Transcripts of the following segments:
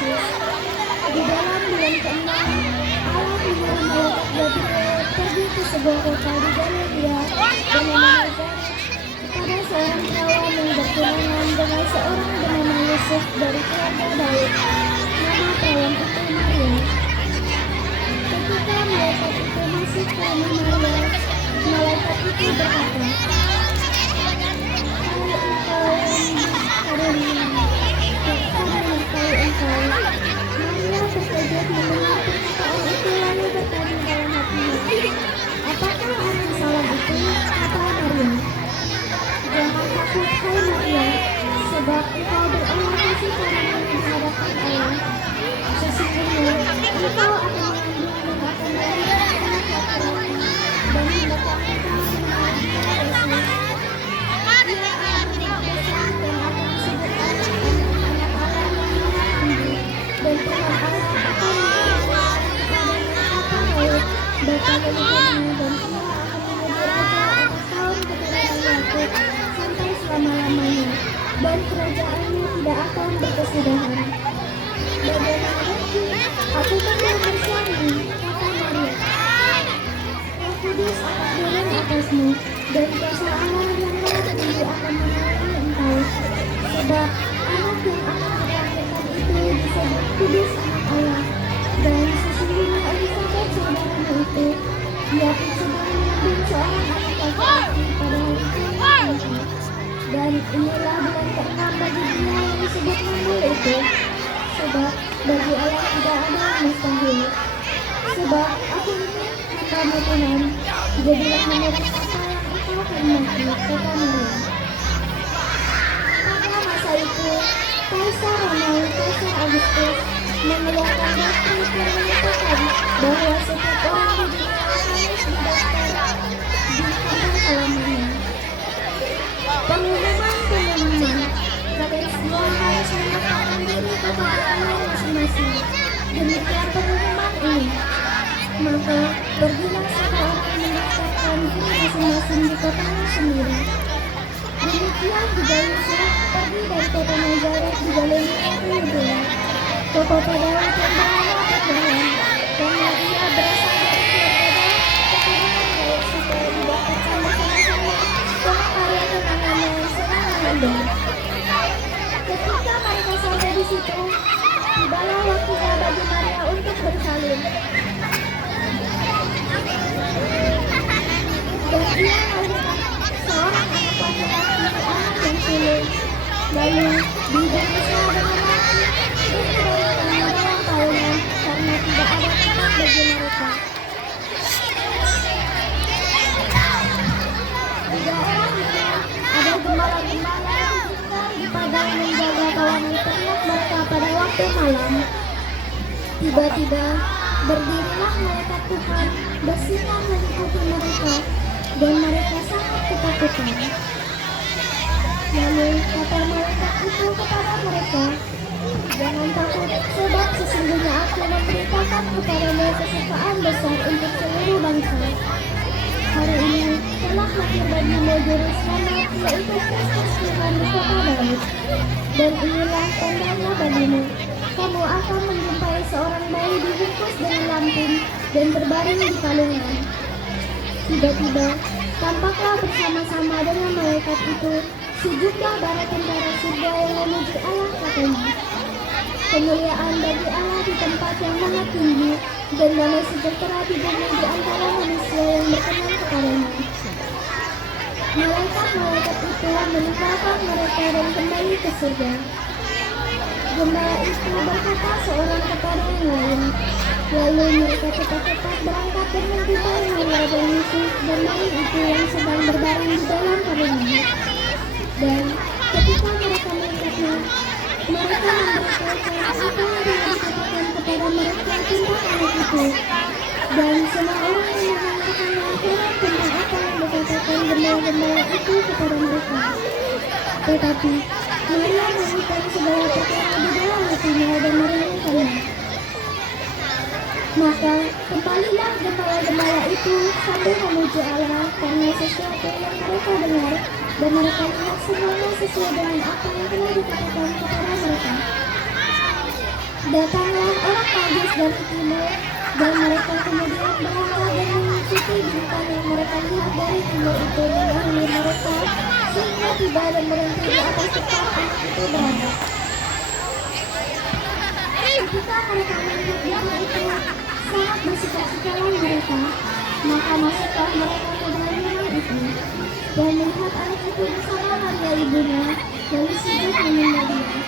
Yesus. Di dalam bulan ke-6, Allah menyuruh malaikat Gabriel pergi ke sebuah kota di Galilea dan menawarkan kepada seorang perawan yang bertunangan dengan seorang bernama Yusuf dari keluarga Daud. Nama perawan itu Maria. Ketika malaikat itu masuk ke rumah Maria, malaikat itu berkata, "Hai engkau yang diberkati engkau." Maria terkejut mendengar perkataan itu lalu bertanya dalam hatinya, "Apakah orang salah itu?" Kata Maria, "Jangan takut, hai Maria, sebab engkau beroleh kasih karunia di hadapan Allah. Sesungguhnya engkau akan mengandung dan akan melahirkan anak laki-laki, dan hendaklah engkau menamai dia Yesus. Ia akan besar dan akan disebut anak Allah yang Maha Tinggi, dan Tuhan Allah akan mengaruniakan kepadanya tahta Daud bapa leluhurnya, dan ia akan menjadi raja atas kaum keturunan Yakub sampai selama-lamanya, dan kerajaannya tidak akan berkesudahan." "Bagaimana mungkin aku kan belum bersuami?" kata Maria. "Roh Kudus akan turun atasmu, dan kuasa Allah yang Maha Tinggi akan menaungi engkau. Sebab anak yang akan dilahirkan itu disebut Kudus Anak Allah. Dan sesungguhnya Elisabet saudaramu itu, ia pun sedang mengandung seorang anak laki-laki pada hari keempat. Dan inilah bulan ke-6 bagi dia yang disebut mandul itu. Sebab bagi Allah tidak ada yang mustahil. Sebab aku ini hambamu Tuhan, jadilah menurut apa yang engkau kehendaki," kata Maria. Pada masa itu, Kaisar Romawi Kaisar Agustus mengeluarkan doktrin yang menyatakan bahwa setiap orang di dunia harus didaftar di kampung halamannya. Pengumuman. Kalian semua harus mendaftarkan diri kepada Allah masing-masing. Demikian pengumuman ini. Maka pergilah semua orang mendaftarkan diri masing-masing di kotanya sendiri. Demikian juga Yusuf pergi dari kota Nazaret di Galilea ke Yudea, ke kota Daud yang bernama Betlehem, karena ia berasal dari keluarga Daud, keturunan Daud, supaya didaftarkan bersama-sama dengan Maria tunangannya yang sedang mengandung. Ketika mereka sampai di situ, tibalah waktunya bagi Maria untuk bersalin. Dan ia melahirkan seorang anak laki-laki, anak yang sulung. Lalu dibungkusnya dengan roti dan diberikannya dalam tahunan, karena tidak ada tempat bagi mereka. Di daerah itu ada gembala-gembala yang tinggal di padang menjaga kawanan ternak mereka pada waktu malam. Tiba-tiba berdirilah malaikat Tuhan bersinar mengikuti mereka, dan mereka sangat ketakutan. Lalu kata malaikat itu kepada mereka, "Jangan takut, sebab sesungguhnya aku memberitakan kepadamu kesukaan besar untuk seluruh bangsa. Hari ini telah lahir bagimu juru selamat, yaitu Kristus Tuhan di kota Daud. Dan inilah tandanya bagimu, kamu akan menjumpai seorang bayi dibungkus dengan lampin dan berbaring di palungan." Tiba-tiba tampaklah bersama-sama dengan malaikat itu sejumlah bara tentara surga yang memuji Allah, katanya, "Kemuliaan bagi Allah di tempat yang maha tinggi, dan damai sejahtera di bumi di antara manusia yang berkenan kepadanya." Malaikat-malaikat itu meninggalkan mereka dan kembali ke surga. Gembala itu berkata seorang kepada yang lain. Lalu mereka cepat-cepat berangkat dan menjumpai Maria dan Yusuf dan bayi itu yang sedang berbaring di dalam palungan. Dan ketika mereka melihatnya, mereka memberitahukan apa yang dikatakan kepada mereka tentang anak itu. Dan semua orang yang mendengarkan laporan tentang apa yang dikatakan gembala-gembala itu kepada mereka. Tetapi Maria menyimpan segala perkara di dalam hatinya dan merenungkannya. Maka kembalilah gembala-gembala itu sambil memuji Allah karena sesuatu yang mereka dengar, dan mereka lihat semuanya sesuai dengan apa yang telah dikatakan kepada mereka. Datanglah orang Magus dari timur, dan mereka kemudian berangkat dan mengikuti bintang yang mereka lihat dari timur itu mendahului mereka, sehingga tiba dan berhenti di atas tempat anak itu berada. Ketika mereka melihat bintang itu, sangat bersuka-citalah mereka. Maka masuklah mereka ke dalam rumah itu, dan melihat anak itu bersama Maria ibunya, lalu sujud menyembah dia.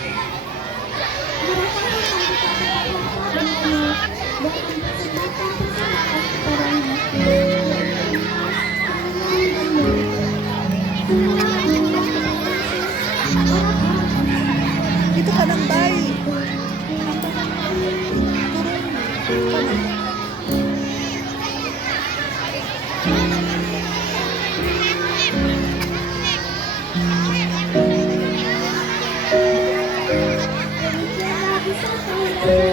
Mereka memperhatikan harta dan emas, dan mempersembahkan persembahan kepadanya, yaitu emas, kemenyan, dan murni. Inilah anugerah Tuhan Yesus, orang-orang yang Itu kadang bayi. demikianlah kisah kelahiran